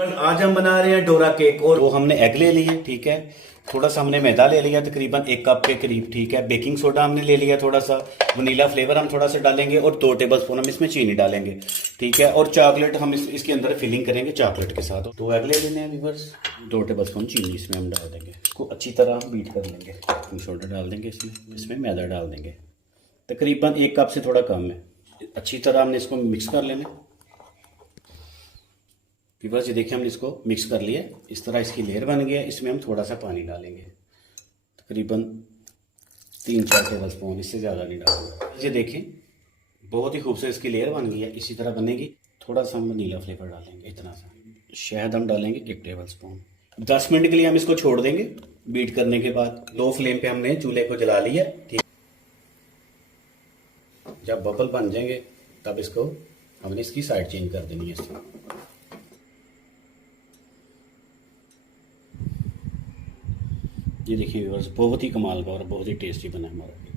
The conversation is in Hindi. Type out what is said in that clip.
आज हम बना रहे हैं डोरा केक। और वो हमने एग ले लिए, ठीक है, थोड़ा सा हमने मैदा ले लिया तकरीबन 1 कप के करीब, ठीक है, बेकिंग सोडा हमने ले लिया थोड़ा सा, वनीला फ्लेवर हम थोड़ा सा डालेंगे और 2 टेबलस्पून हम इसमें चीनी डालेंगे, ठीक है, और चॉकलेट हम इसके अंदर फिलिंग करेंगे चॉकलेट के साथ। 2 एग ले लेने हैं व्यूअर्स, 2 टेबलस्पून चीनी इसमें हम डाल देंगे, इसको अच्छी तरह हम बीट कर लेंगे। बेकिंग सोडा डाल देंगे इसमें मैदा डाल देंगे, तकरीबन 1 कप से थोड़ा कम है। अच्छी तरह हमने इसको मिक्स कर लेना। व्यूअर्स ये देखिए हमने इसको मिक्स कर लिया, इस तरह इसकी लेयर बन गया। इसमें हम थोड़ा सा पानी डालेंगे, तकरीबन 3-4 टेबलस्पून, इससे ज़्यादा नहीं डालेंगे। ये देखें बहुत ही खूबसूरत इसकी लेयर बन गई है, इसी तरह बनेगी। थोड़ा सा हम वनीला फ्लेवर डालेंगे, इतना सा शहद हम डालेंगे 1 टेबलस्पून। 10 मिनट के लिए हम इसको छोड़ देंगे बीट करने के बाद। लो फ्लेम पे हमने चूल्हे को जला लिया, ठीक। जब बबल बन जाएंगे तब इसको हमने इसकी साइड चेंज कर देनी है। ये देखिए व्यूअर्स बहुत ही कमाल का और बहुत ही टेस्टी बना है हमारा।